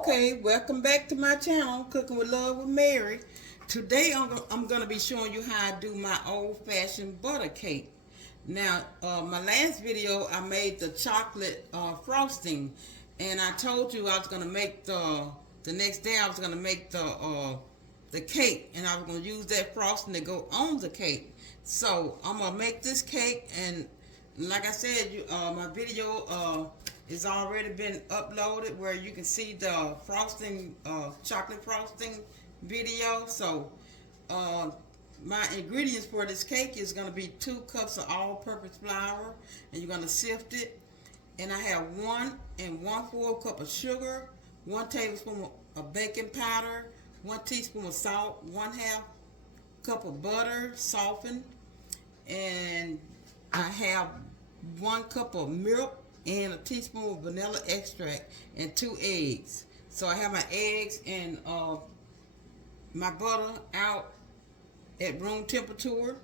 Okay, welcome back to my channel, Cooking with Love with Mary. Today I'm going to be showing you how I do my old-fashioned butter cake. Now, my last video I made the chocolate frosting, and I told you I was going to make the next day I was going to make the cake, and I was going to use that frosting to go on the cake. So I'm going to make this cake, and like I said, my video it's already been uploaded where you can see the frosting, chocolate frosting video. So my ingredients for this cake is going to be 2 cups of all-purpose flour, and you're going to sift it. And I have 1 1/4 cup of sugar, 1 tablespoon of baking powder, 1 teaspoon of salt, 1/2 cup of butter softened, and I have 1 cup of milk and a teaspoon of vanilla extract and 2 eggs. So I have my eggs and my butter out at room temperature,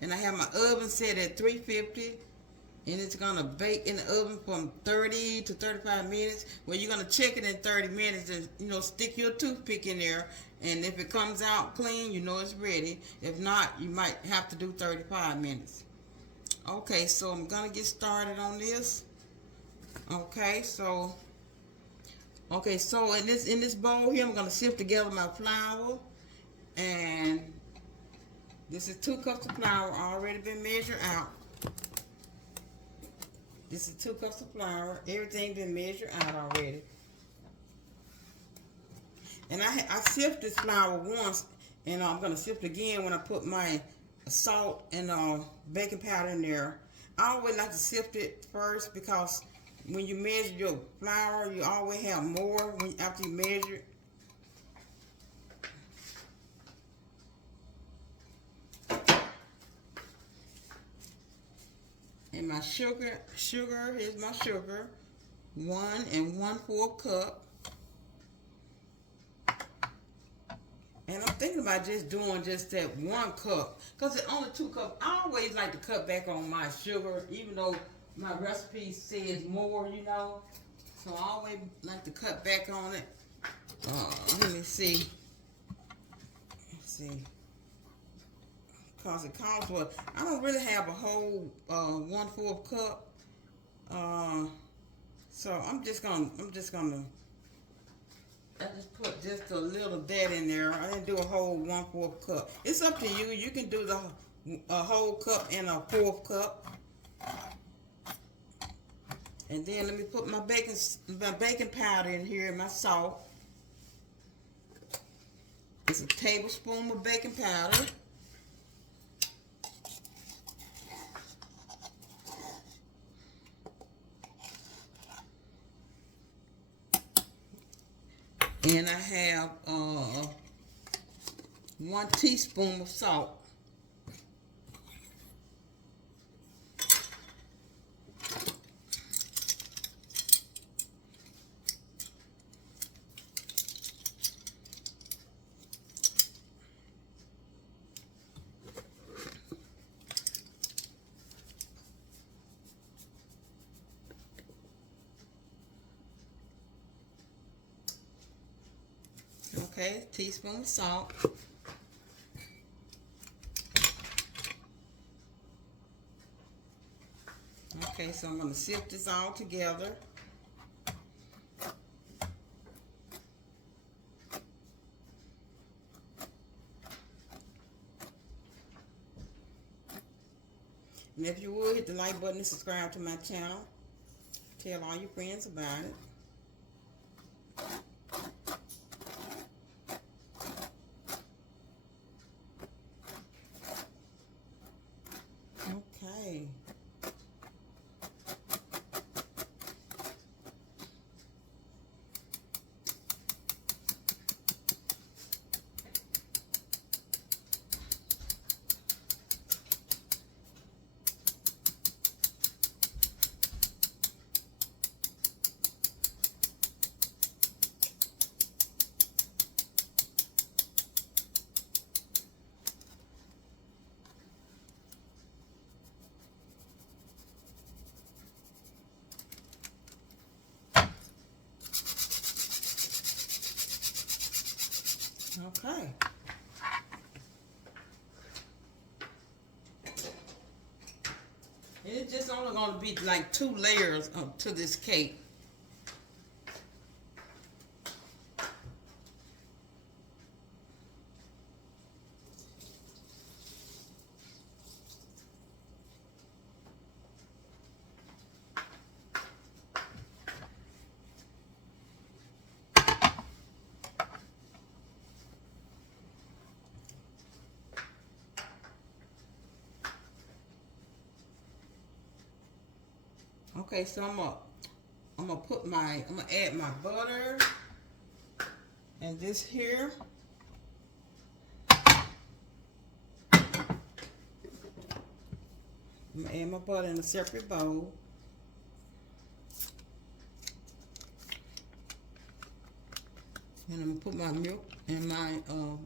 and I have my oven set at 350, and it's gonna bake in the oven from 30 to 35 minutes. Well, you're gonna check it in 30 minutes and stick your toothpick in there, and if it comes out clean, it's ready. If not, you might have to do 35 minutes. Okay, so I'm gonna get started on this. Okay, so in this bowl here, I'm gonna sift together my flour, and this is 2 cups of flour already been measured out. This is 2 cups of flour. Everything been measured out already. And I sift this flour once, and I'm gonna sift again when I put my salt and baking powder in there. I always like to sift it first because when you measure your flour, you always have more after you measure it. And my sugar, here's my sugar, 1 1/4 cup. And I'm thinking about just doing just that 1 cup, because it's only 2 cups. I always like to cut back on my sugar, even though my recipe says more, So I always like to cut back on it. Let me see. Because it calls for, I don't really have a whole 1/4 cup. So I just put just a little of that in there. I didn't do a whole 1/4 cup. It's up to you. You can do a whole cup and a 1/4 cup. And then let me put my baking powder in here and my salt. It's a tablespoon of baking powder. And I have 1 teaspoon of salt. Okay, teaspoon of salt. Okay, so I'm going to sift this all together. And if you would, hit the like button and subscribe to my channel. Tell all your friends about it. Okay. Okay. And it's just only going to be like 2 layers to this cake. Okay, so I'm gonna add my butter and this here. I'm gonna add my butter in a separate bowl. And I'm gonna put my milk and my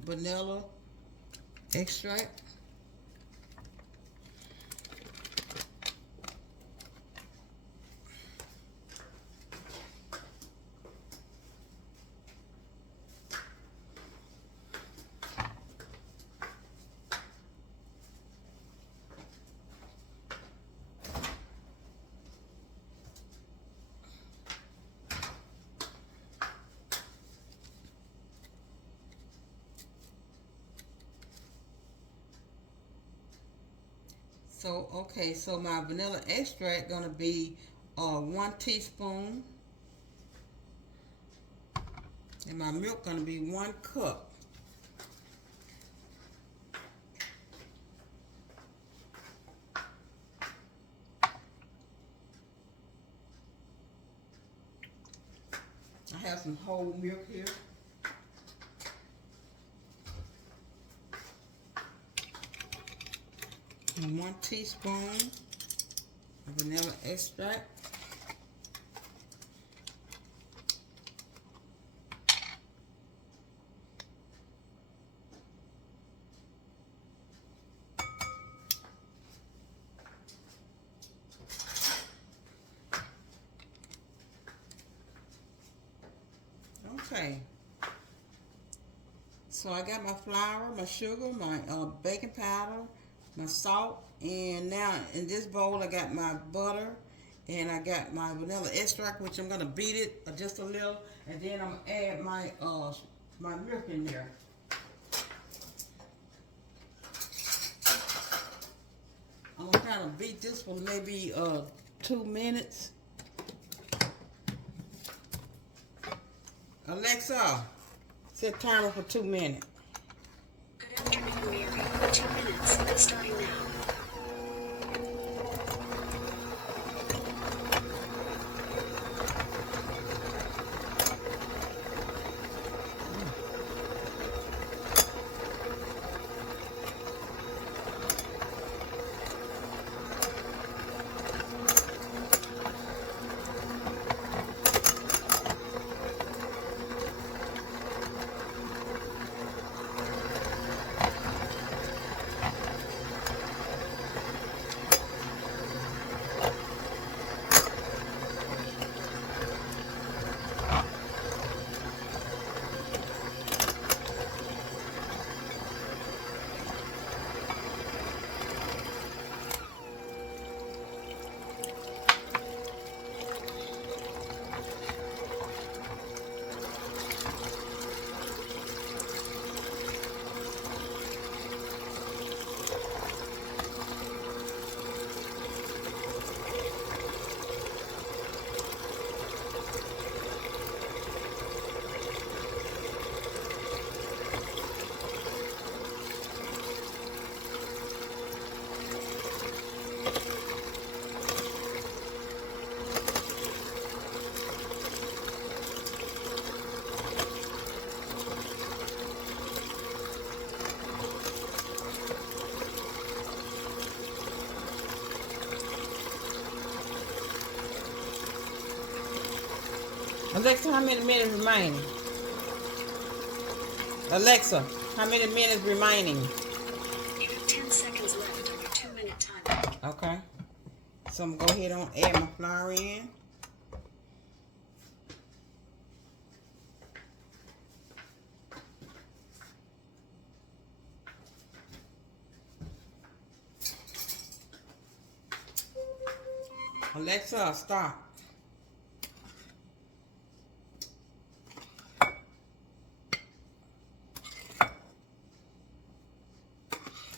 vanilla extract. So, okay, so my vanilla extract gonna be 1 teaspoon, and my milk gonna be 1 cup. I have some whole milk here. And 1 teaspoon of vanilla extract. Okay. So I got my flour, my sugar, my baking powder, my salt, and now in this bowl I got my butter and I got my vanilla extract, which I'm gonna beat it just a little, and then I'm gonna add my milk in there. I'm gonna kind of beat this for maybe 2 minutes. Alexa, set timer for 2 minutes. Good afternoon, Mary. 2 minutes, starting now. Alexa, how many minutes remaining? Alexa, how many minutes remaining? You have 10 seconds left on your 2-minute timer. Okay. So I'm gonna go ahead and add my flour in. Alexa, stop.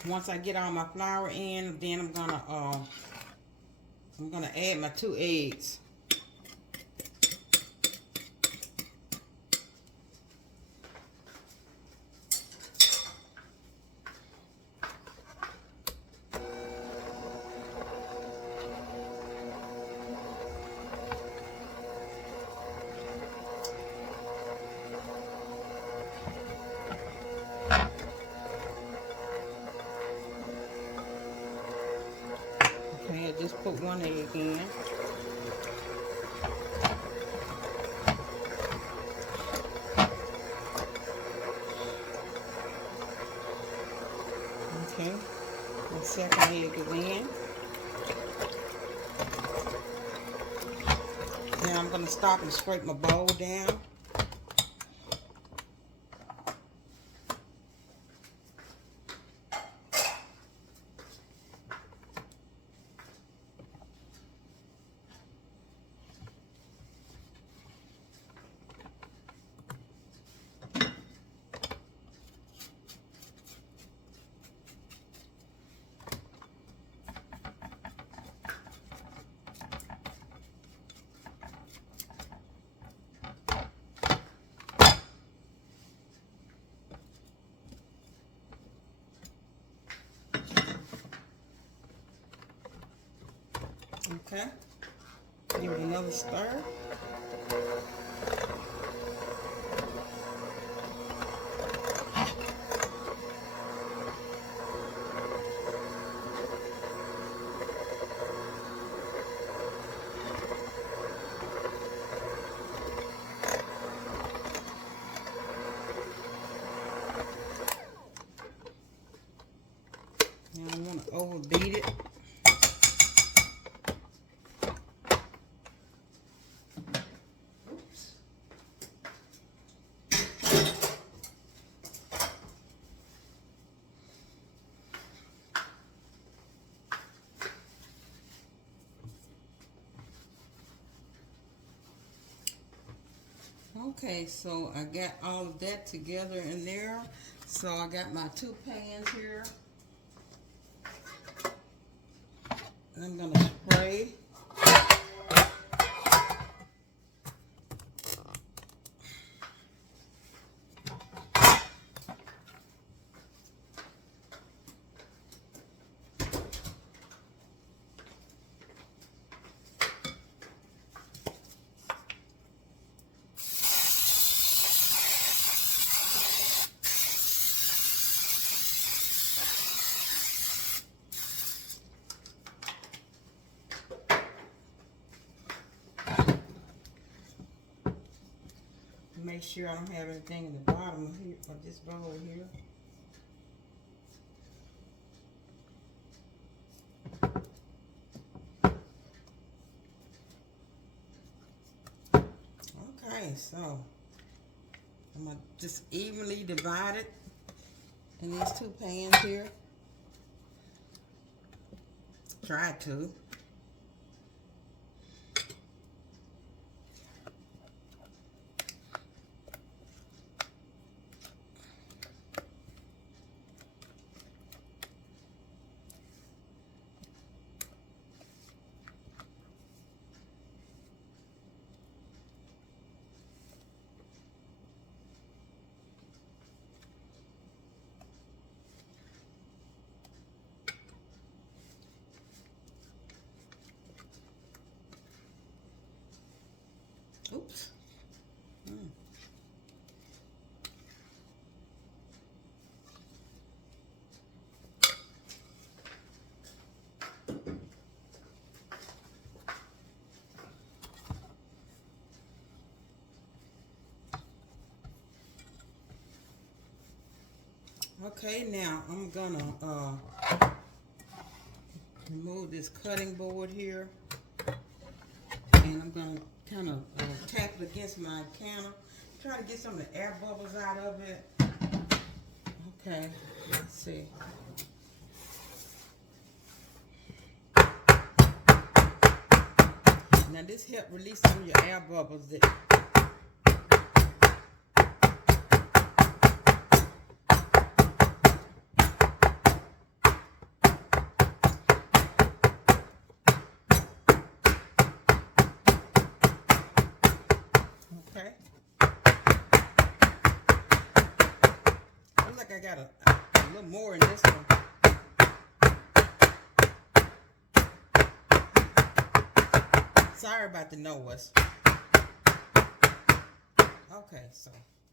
Once I get all my flour in, then I'm gonna add my 2 eggs. Okay, I just put 1 egg in. Okay, the second egg is in. Now I'm going to stop and scrape my bowl down. Okay, give it another stir. Now I want to overbeat it. Okay, so I got all of that together in there. So I got my 2 pans here. And I'm gonna spray. Make sure I don't have anything in the bottom of here of this bowl here. Okay, so I'm gonna just evenly divide it in these 2 pans here. Try to. Oops. Okay, now I'm gonna remove this cutting board here, and I'm gonna kind of tap it against my counter, try to get some of the air bubbles out of it. Okay, let's see. Now this help release some of your air bubbles that okay. Looks like I got a little more in this one. Sorry about the noise. Okay, so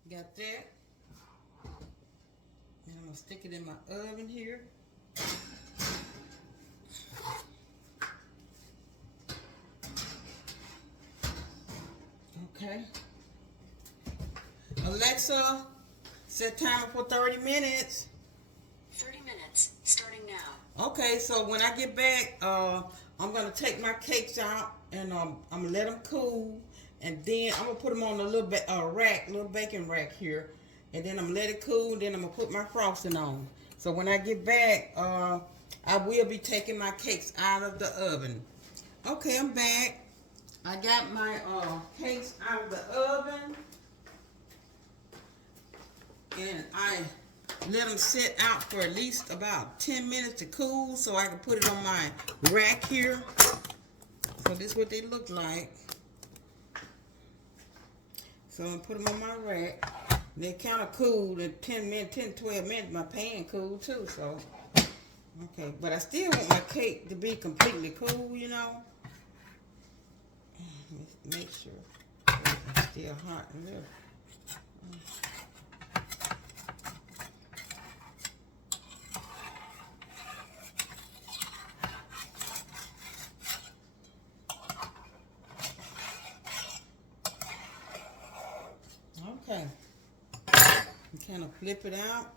got that. And I'm gonna stick it in my oven here. Okay. Alexa, set timer for 30 minutes. 30 minutes, starting now. Okay, so when I get back, I'm gonna take my cakes out and I'm gonna let them cool, and then I'm gonna put them on a little little baking rack here, and then I'm gonna let it cool. And then I'm gonna put my frosting on. So when I get back, I will be taking my cakes out of the oven. Okay, I'm back. I got my cakes out of the oven, and I let them sit out for at least about 10 minutes to cool so I can put it on my rack here. So this is what they look like. So I'm gonna put them on my rack. They kind of cooled in 10, 12 minutes. My pan cooled too, so. Okay, but I still want my cake to be completely cool, you know. Make sure it's still hot in there. Okay, you kind of flip it out.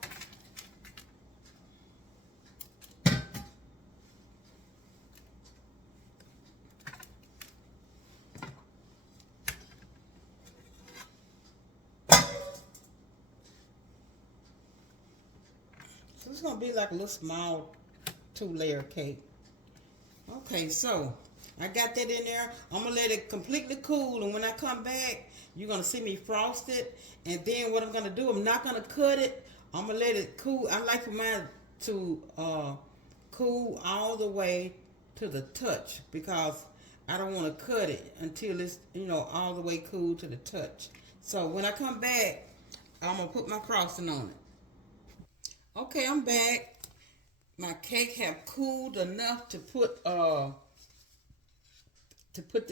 So it's gonna be like a little small 2-layer cake. Okay, so I got that in there. I'm gonna let it completely cool, and when I come back, you're gonna see me frost it. And then what I'm gonna do, I'm not gonna cut it. I'm gonna let it cool. I like for mine to cool all the way to the touch, because I don't want to cut it until it's, you know, all the way cool to the touch. So when I come back, I'm gonna put my frosting on it. Okay, I'm back. My cake have cooled enough to put the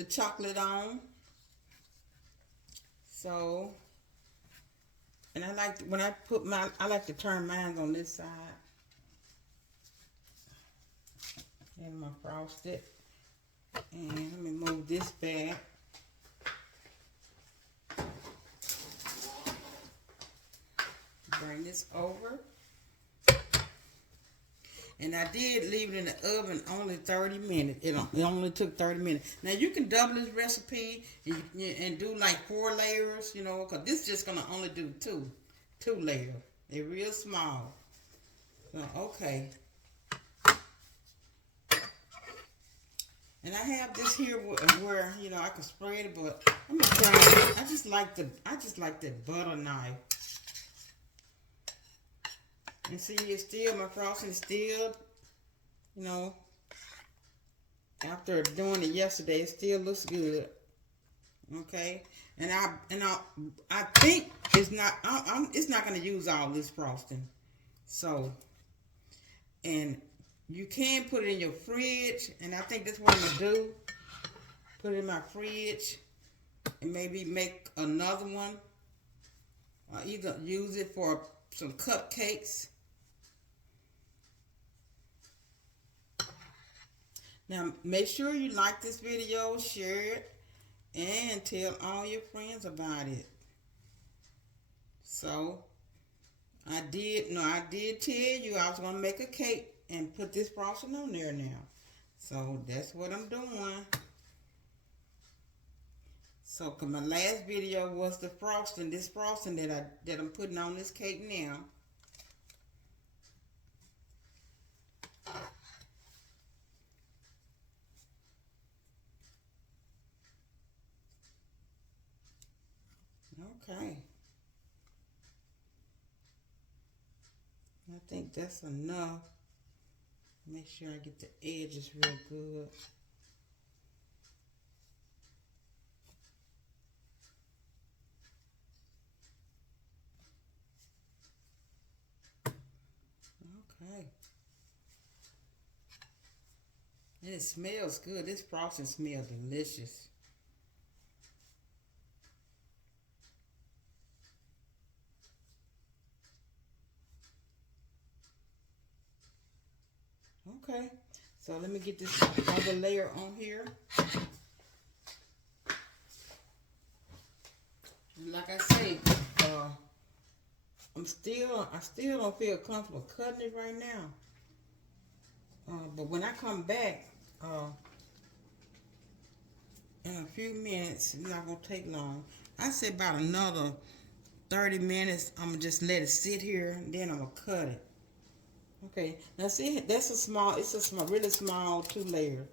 chocolate on. So, and I like when I put I like to turn mine on this side. And I'm gonna frost it. And let me move this back. Bring this over. And I did leave it in the oven only 30 minutes. It only took 30 minutes. Now you can double this recipe and do like 4 layers, you know, because this is just gonna only do two layers. They're real small. So okay. And I have this here where you know I can spread it, but I'm gonna try it. I just like that butter knife. And see, it's still, my frosting is still, you know, after doing it yesterday, it still looks good. Okay, and I think it's not gonna use all this frosting. So, and you can put it in your fridge, and I think that's what I'm gonna do. Put it in my fridge, and maybe make another one. Or either use it for some cupcakes. Now, make sure you like this video, share it, and tell all your friends about it. So, I did tell you I was going to make a cake and put this frosting on there now. So, that's what I'm doing. So, cause my last video was the frosting, this frosting that I'm putting on this cake now. Okay. I think that's enough. Make sure I get the edges real good. Okay. And it smells good. This frosting smells delicious. Okay. So let me get this other layer on here. And like I say, I still don't feel comfortable cutting it right now. But when I come back, in a few minutes, it's not gonna take long. I say about another 30 minutes. I'm gonna just let it sit here, and then I'm gonna cut it. Okay, now see, it's a small, really small 2-layer.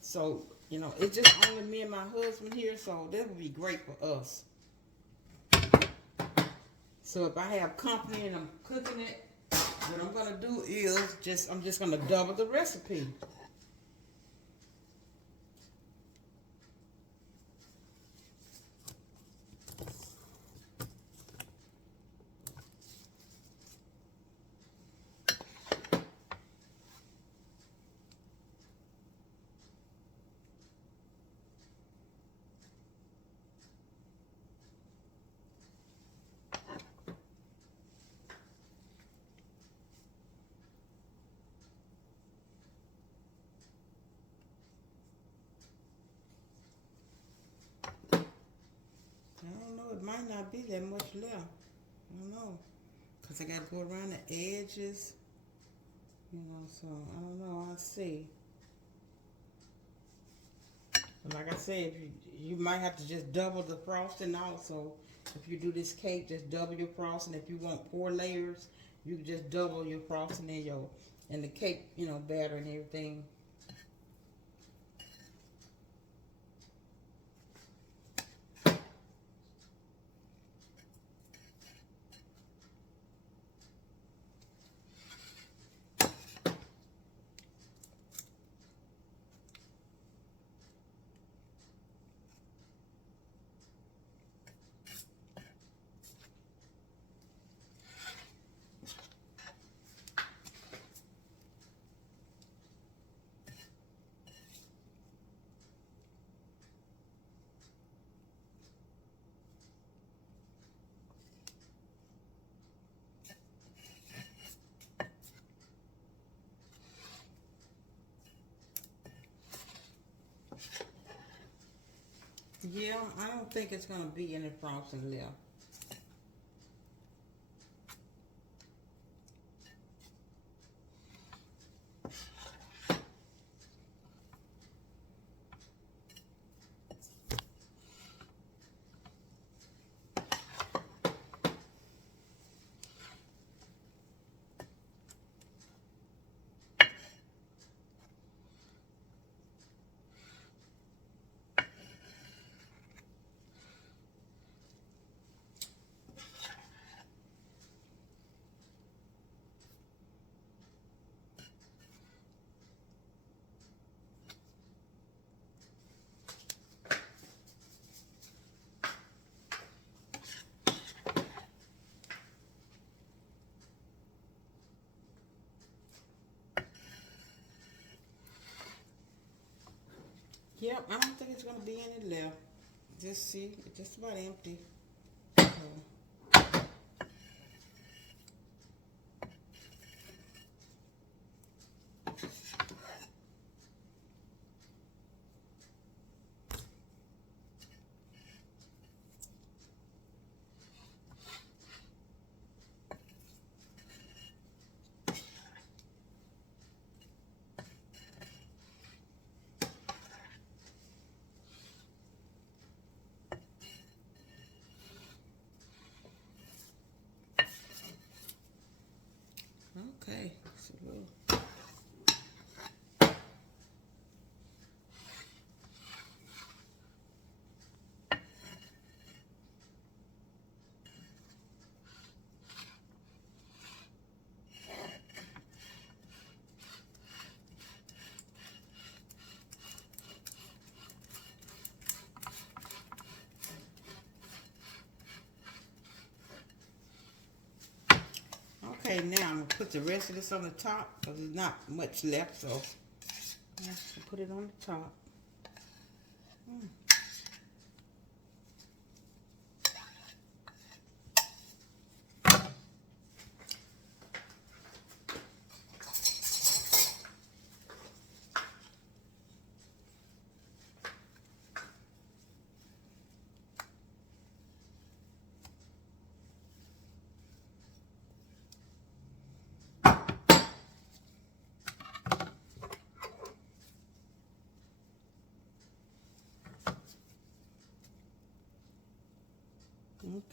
So, it's just only me and my husband here, so that would be great for us. So if I have company and I'm cooking it, what I'm gonna do is I'm just gonna double the recipe. I don't know, it might not be that much left. I don't know. Because I got to go around the edges. So I don't know. I'll see. But like I said, you might have to just double the frosting also. If you do this cake, just double your frosting. If you want 4 layers, you can just double your frosting and the cake, batter and everything. Yeah, I don't think it's going to be any frosting left. Yep, I don't think it's going to be any left. Just see, it's just about empty. So, Okay, now I'm gonna put the rest of this on the top because there's not much left, so let's put it on the top.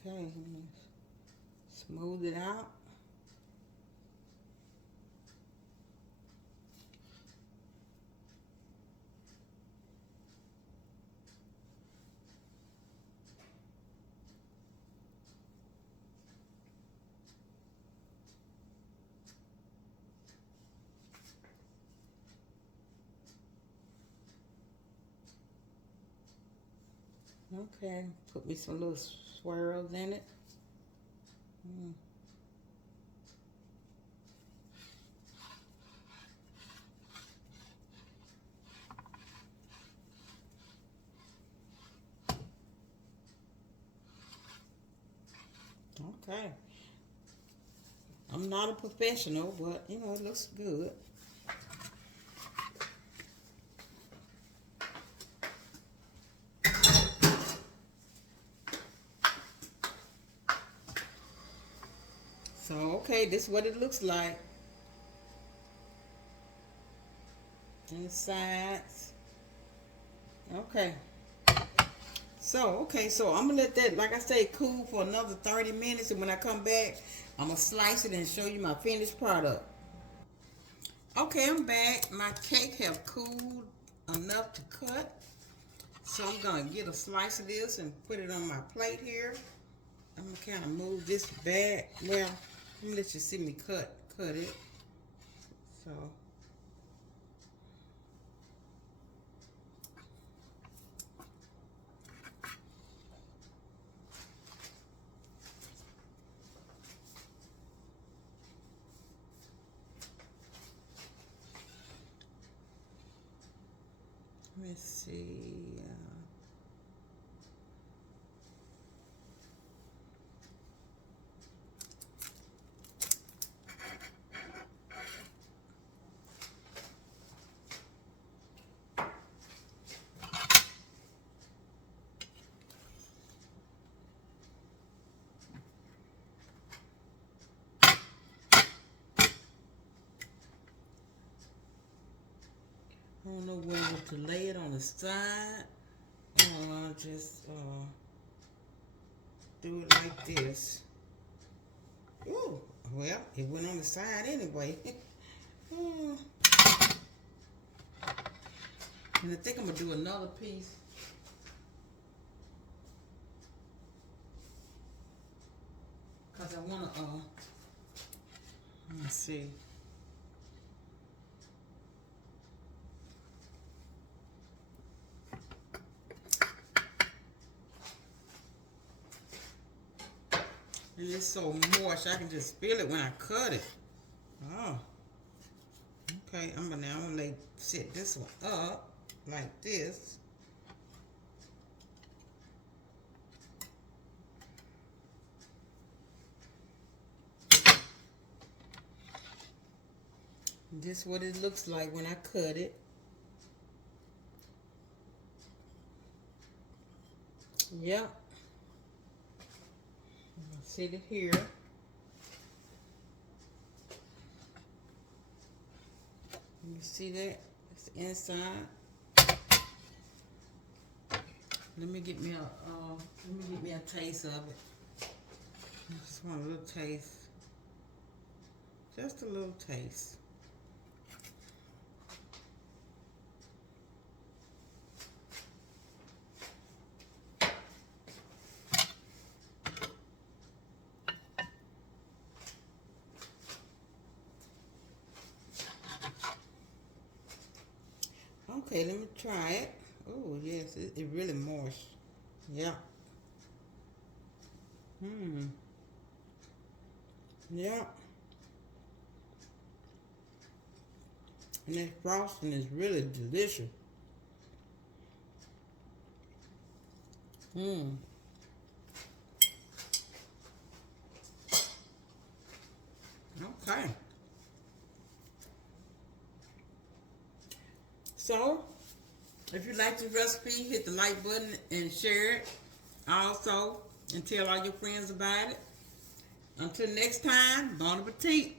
Okay, smooth it out. Okay, put me some little swirls in it. Okay. I'm not a professional, but you know, it looks good. So, okay, this is what it looks like. And the sides. Okay. So, I'm gonna let that, like I say, cool for another 30 minutes, and when I come back, I'm gonna slice it and show you my finished product. Okay, I'm back. My cake have cooled enough to cut. So I'm gonna get a slice of this and put it on my plate here. I'm gonna kind of move this back. Well, let me let you see me cut it. So. Let's see. I don't know whether to lay it on the side or just do it like this. Ooh, well, it went on the side anyway. And I think I'm gonna do another piece. Cause I wanna let's see. And it's so moist, I can just feel it when I cut it. Oh. Okay, I'm gonna set this one up like this. This is what it looks like when I cut it. Yep. Set it here. You see that? It's the inside. Let me get me a taste of it. I just want a little taste. Just a little taste. Okay, let me try it. Oh, yes, it really moist. Yeah. Yeah. And that frosting is really delicious. Mmm. Okay. So, if you like this recipe, hit the like button and share it. Also, and tell all your friends about it. Until next time, bon appetit.